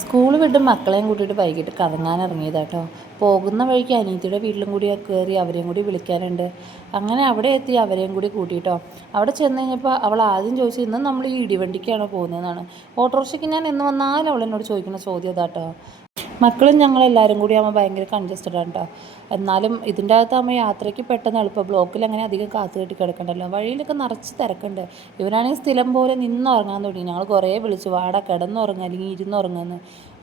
School വിട്ട് മക്കളെയും കൂട്ടിയിട്ട് വൈകിട്ട് കറങ്ങാൻ ഇറങ്ങിയതാട്ടോ. പോകുന്ന വഴിക്ക് അനിയത്തിയുടെ വീട്ടിലും കൂടി കയറി അവരെയും കൂടി വിളിക്കാനുണ്ട്. അങ്ങനെ അവിടെ എത്തി അവരെയും കൂടി കൂട്ടിയിട്ടോ. അവിടെ ചെന്ന് കഴിഞ്ഞപ്പോൾ അവൾ ആദ്യം ചോദിച്ചു, ഇന്ന് നമ്മൾ ഈ ഇടിവണ്ടിക്കാണോ പോകുന്നതെന്നാണ്. ഓട്ടോറിക്ഷയ്ക്ക് ഞാൻ എന്ന് വന്നാലും അവൾ എന്നോട് ചോദിക്കുന്ന ചോദ്യം അതാട്ടോ. മക്കളും ഞങ്ങളെല്ലാവരും കൂടി ആകുമ്പോൾ ഭയങ്കര കൺജസ്റ്റഡ് ആണ് കേട്ടോ. എന്നാലും ഇതിൻ്റെ അകത്താകുമ്പോൾ യാത്രയ്ക്ക് പെട്ടെന്ന് എളുപ്പം, ബ്ലോക്കിൽ അങ്ങനെ അധികം കാത്തു കെട്ടി കിടക്കണ്ടല്ലോ. വഴിയിലൊക്കെ നിറച്ച് തിരക്കുണ്ട്. ഇവരാണെങ്കിൽ സ്ഥിരം പോലെ നിന്നുറങ്ങാൻ തുടങ്ങി. ഞങ്ങൾ കുറേ വിളിച്ചു, വാട കിടന്നുറങ്ങുക അല്ലെങ്കിൽ ഇരുന്നുറങ്ങുമെന്ന്.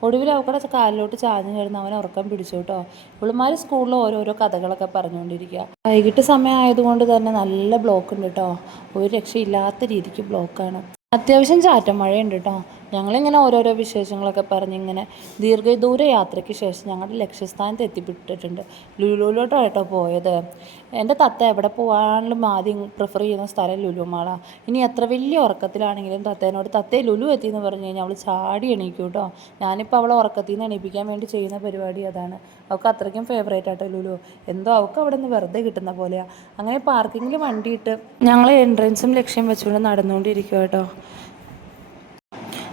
ഒടുവിൽ അവക്കടെ കാലിലോട്ട് ചാഞ്ഞു കിടന്ന് അവൻ ഉറക്കം പിടിച്ചു കേട്ടോ. ഇവളുമാർ സ്കൂളിൽ ഓരോരോ കഥകളൊക്കെ പറഞ്ഞുകൊണ്ടിരിക്കുക. വൈകിട്ട് സമയം ആയതുകൊണ്ട് തന്നെ നല്ല ബ്ലോക്ക് ഉണ്ട് കേട്ടോ. ഒരു രക്ഷയില്ലാത്ത രീതിക്ക് ബ്ലോക്കാണ്. അത്യാവശ്യം ചാറ്റൽ മഴയുണ്ട് കേട്ടോ. ഞങ്ങളിങ്ങനെ ഓരോരോ വിശേഷങ്ങളൊക്കെ പറഞ്ഞിങ്ങനെ ദീർഘദൂര യാത്രയ്ക്ക് ശേഷം ഞങ്ങളുടെ ലക്ഷ്യസ്ഥാനത്ത് എത്തിപ്പെട്ടിട്ടുണ്ട്. ലുലുവിലോട്ടാണ് കേട്ടോ പോയത്. എൻ്റെ തത്ത എവിടെ പോകാനും ആദ്യം പ്രിഫർ ചെയ്യുന്ന സ്ഥലം ലുലു മാളാണ്. ഇനി എത്ര വലിയ ഉറക്കത്തിലാണെങ്കിലും തത്തേനോട് തത്തേ ലുലു എത്തിയെന്ന് പറഞ്ഞു കഴിഞ്ഞാൽ അവൾ ചാടി എണീക്കും കേട്ടോ. ഞാനിപ്പോൾ അവളെ ഉറക്കത്തിൽ നിന്ന് എണീപ്പിക്കാൻ വേണ്ടി ചെയ്യുന്ന പരിപാടി അതാണ്. അവൾക്ക് അത്രയ്ക്കും ഫേവറേറ്റ് ആട്ടോ ലുലു. എന്തോ അവൾക്ക് അവിടെ നിന്ന് വെറുതെ കിട്ടുന്ന പോലെയാണ്. അങ്ങനെ പാർക്കിങ്ങിൽ വണ്ടിയിട്ട് ഞങ്ങൾ എൻട്രൻസും ലക്ഷ്യം വെച്ചുകൊണ്ട് നടന്നുകൊണ്ടിരിക്കുക കേട്ടോ.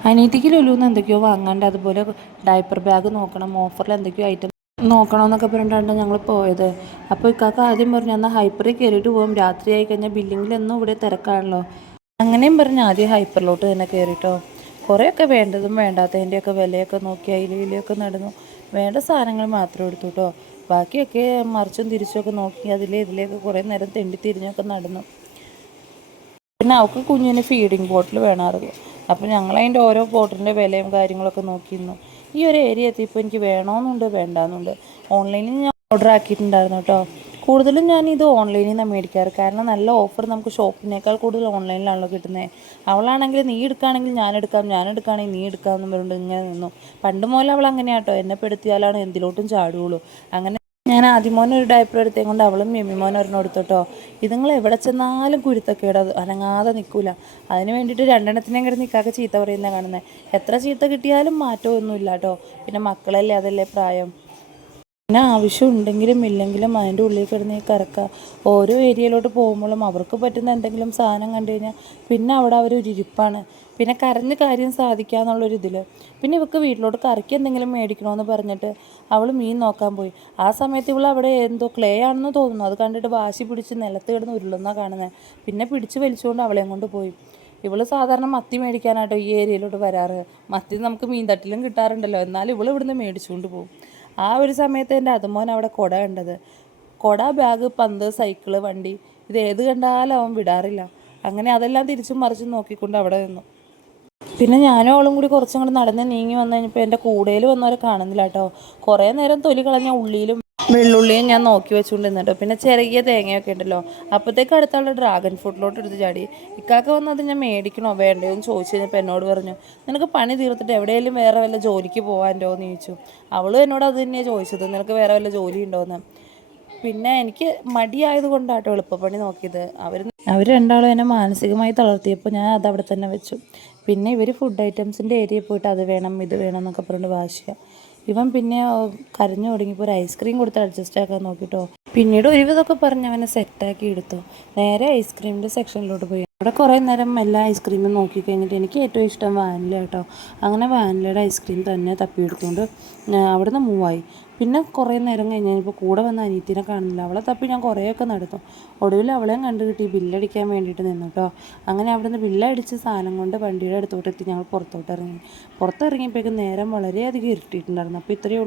അനിയത്തിക്ക് ലുലുന്ന് എന്തൊക്കെയോ വാങ്ങാണ്ട്, അതുപോലെ ഡയപ്പർ ബാഗ് നോക്കണം, ഓഫറിൽ എന്തൊക്കെയോ ഐറ്റം നോക്കണമെന്നൊക്കെ പറഞ്ഞിട്ടാണ് ഞങ്ങൾ പോയത്. അപ്പോൾ ഇക്കാക്ക ആദ്യം പറഞ്ഞു, എന്നാൽ ഹൈപ്പറിൽ കയറിയിട്ട് പോകും, രാത്രി ആയി കഴിഞ്ഞാൽ ബില്ലിങ്ങിലൊന്നും ഇവിടെ തിരക്കാണല്ലോ. അങ്ങനെയും പറഞ്ഞ് ആദ്യം ഹൈപ്പറിലോട്ട് തന്നെ കയറിയിട്ടോ. കുറേയൊക്കെ വേണ്ടതും വേണ്ടാത്തതിൻ്റെയൊക്കെ വിലയൊക്കെ നോക്കി അതിലൊക്കെ നടന്നു. വേണ്ട സാധനങ്ങൾ മാത്രം എടുത്തു കേട്ടോ. ബാക്കിയൊക്കെ മറിച്ചും തിരിച്ചുമൊക്കെ നോക്കി ഇതിലേക്ക് കുറേ നേരം തെണ്ടി തിരിഞ്ഞൊക്കെ നടന്നു. പിന്നെ അവൾക്ക് കുഞ്ഞിന് ഫീഡിങ് ബോട്ടിൽ വേണമായിരുന്നു. അപ്പോൾ ഞങ്ങളതിൻ്റെ ഓരോ ബോട്ടിലിൻ്റെ വിലയും കാര്യങ്ങളൊക്കെ നോക്കിയിരുന്നു. ഈ ഒരു ഏരിയ എത്തിയപ്പോൾ എനിക്ക് വേണമെന്നുണ്ട് വേണ്ടാന്നുണ്ട്. ഓൺലൈനിൽ ഞാൻ ഓർഡർ ആക്കിയിട്ടുണ്ടായിരുന്നു കേട്ടോ. കൂടുതലും ഞാനിത് ഓൺലൈനിൽ നിന്നാണ് മേടിക്കാറ്. കാരണം നല്ല ഓഫർ നമുക്ക് ഷോപ്പിനേക്കാൾ കൂടുതൽ ഓൺലൈനിലാണല്ലോ കിട്ടുന്നത്. അവളാണെങ്കിൽ നീ എടുക്കുകയാണെങ്കിൽ ഞാൻ എടുക്കുകയാണെങ്കിൽ നീ എടുക്കാമെന്നും പറഞ്ഞുകൊണ്ട് ഇങ്ങനെ നിന്നു. പണ്ട് മുതൽ അവൾ അങ്ങനെയാട്ടോ, എന്നെ പെടുത്തിയാലാണ് എന്തിലോട്ടും ചാടുകയുള്ളൂ. അങ്ങനെ ഞാൻ ആദ്യമോനെ ഒരു ഡയപ്പർ എടുത്തേ കൊണ്ട് അവളും യമ്മിമോനെ ഒരെണ്ണം എടുത്തോട്ടോ. ഇതുങ്ങൾ എവിടെ ചെന്നാലും കുരുത്തക്കേട്, അനങ്ങാതെ നിൽക്കില്ല. അതിന് വേണ്ടിയിട്ട് രണ്ടെണ്ണത്തിനെയും കിടന്ന് നിൽക്കാതെ ചീത്ത പറയുന്നത് കാണുന്നത്. എത്ര ചീത്ത കിട്ടിയാലും മാറ്റമൊന്നുമില്ല കേട്ടോ. പിന്നെ മക്കളല്ലേ, അതല്ലേ പ്രായം. പിന്നെ ആവശ്യം ഉണ്ടെങ്കിലും ഇല്ലെങ്കിലും അതിൻ്റെ ഉള്ളിൽ കിടന്ന് കറക്കുക. ഓരോ ഏരിയയിലോട്ട് പോകുമ്പോഴും അവർക്ക് പറ്റുന്ന എന്തെങ്കിലും സാധനം കണ്ടു കഴിഞ്ഞാൽ പിന്നെ അവിടെ അവരൊരു ഇരിപ്പാണ്. പിന്നെ കരഞ്ഞ് കാര്യം സാധിക്കുക എന്നുള്ളൊരിതിൽ. പിന്നെ ഇവൾക്ക് വീട്ടിലോട്ട് കറിക്ക് എന്തെങ്കിലും മേടിക്കണമെന്ന് പറഞ്ഞിട്ട് അവൾ മീൻ നോക്കാൻ പോയി. ആ സമയത്ത് ഇവൾ അവിടെ എന്തോ ക്ലേ ആണെന്ന് തോന്നുന്നു. അത് കണ്ടിട്ട് വാശി പിടിച്ച് നിലത്ത് കിടന്ന് ഉരുളുന്നാണ് കാണുന്നത്. പിന്നെ പിടിച്ച് വലിച്ചുകൊണ്ട് അവളെയും കൊണ്ട് പോയി. ഇവൾ സാധാരണ മത്തി മേടിക്കാനായിട്ടോ ഈ ഏരിയയിലോട്ട് വരാറ്. മത്തി നമുക്ക് മീൻ തട്ടിലും കിട്ടാറുണ്ടല്ലോ. എന്നാലും ഇവൾ ഇവിടുന്ന് മേടിച്ചുകൊണ്ട് പോകും. ആ ഒരു സമയത്ത് എൻ്റെ അതുമോൻ അവിടെ കുട കണ്ടത്. കുട, ബാഗ്, പന്ത്, സൈക്കിള്, വണ്ടി, ഇത് ഏത് കണ്ടാലും അവൻ വിടാറില്ല. അങ്ങനെ അതെല്ലാം തിരിച്ചും മറിച്ചും നോക്കിക്കൊണ്ട് അവിടെ നിന്നു. പിന്നെ ഞാനും അവളും കൂടി കുറച്ചും കൂടി നടന്ന് നീങ്ങി വന്നു കഴിഞ്ഞപ്പോൾ എൻ്റെ കൂടയിൽ വന്നവരെ കാണുന്നില്ല കേട്ടോ. കുറേ നേരം തൊലി കളഞ്ഞ ഉള്ളിയിലും വെള്ളുള്ളിയും ഞാൻ നോക്കി വെച്ചുകൊണ്ട് നിന്നിട്ടോ. പിന്നെ ചെറിയ തേങ്ങയൊക്കെ ഉണ്ടല്ലോ. അപ്പോഴത്തേക്ക് അടുത്തുള്ള ഡ്രാഗൺ ഫ്രൂട്ടിലോട്ട് എടുത്ത് ചാടി. ഇക്കാക്ക വന്നത് ഞാൻ മേടിക്കണോ വേണ്ടയോ എന്ന് ചോദിച്ചു കഴിഞ്ഞപ്പോൾ എന്നോട് പറഞ്ഞു, നിനക്ക് പണി തീർത്തിട്ട് എവിടെയെങ്കിലും വേറെ വല്ല ജോലിക്ക് പോകാനോ എന്ന് ചോദിച്ചു. അവളും എന്നോട് അത് തന്നെയാണ് ചോദിച്ചത്, നിനക്ക് വേറെ വല്ല ജോലി ഉണ്ടോയെന്ന്. പിന്നെ എനിക്ക് മടിയായത് കൊണ്ടാട്ടോ എളുപ്പപ്പണി നോക്കിയത്. അവർ രണ്ടാളും എന്നെ മാനസികമായി തളർത്തിയപ്പോൾ ഞാൻ അത് അവിടെ തന്നെ വെച്ചു. പിന്നെ ഇവർ ഫുഡ് ഐറ്റംസിൻ്റെ ഏരിയയിൽ പോയിട്ട് അത് വേണം ഇത് വേണം എന്നൊക്കെ പറഞ്ഞിട്ട് വാശിയാണ്. ഇവൻ പിന്നെ കരഞ്ഞു തുടങ്ങിയപ്പോൾ ഒരു ഐസ്ക്രീം കൊടുത്ത് അഡ്ജസ്റ്റ് ആക്കാൻ നോക്കിട്ടോ. പിന്നീട് ഒരുവിധമൊക്കെ പറഞ്ഞ് അവനെ സെറ്റാക്കി എടുത്തു. നേരെ ഐസ്ക്രീമിൻ്റെ സെക്ഷനിലോട്ട് പോയി. അവിടെ കുറേ നേരം എല്ലാ ഐസ്ക്രീമും നോക്കി കഴിഞ്ഞിട്ട് എനിക്ക് ഏറ്റവും ഇഷ്ടം വാനില കേട്ടോ. അങ്ങനെ വാനിലയുടെ ഐസ്ക്രീം തന്നെ തപ്പിയെടുത്തുകൊണ്ട് അവിടെ നിന്ന് മൂവായി. പിന്നെ കുറേ നേരം കഴിഞ്ഞപ്പോൾ കൂടെ വന്ന അനിയത്തിനെ കാണുന്നില്ല. അവളെ തപ്പി ഞാൻ കുറേയൊക്കെ നടന്നു. ഒടുവിൽ അവളെയും കണ്ടു കിട്ടി. ബില്ലടിക്കാൻ വേണ്ടിയിട്ട് നിന്നു കേട്ടോ. അങ്ങനെ അവിടെ നിന്ന് ബില്ലടിച്ച് സാധനം കൊണ്ട് വണ്ടിയുടെ അടുത്തോട്ട് എത്തി ഞങ്ങൾ പുറത്തോട്ട് ഇറങ്ങി. പുറത്തിറങ്ങിയപ്പോഴേക്കും നേരം വളരെയധികം ഇരുട്ടിയിട്ടുണ്ടായിരുന്നു. അപ്പോൾ ഇത്രയേ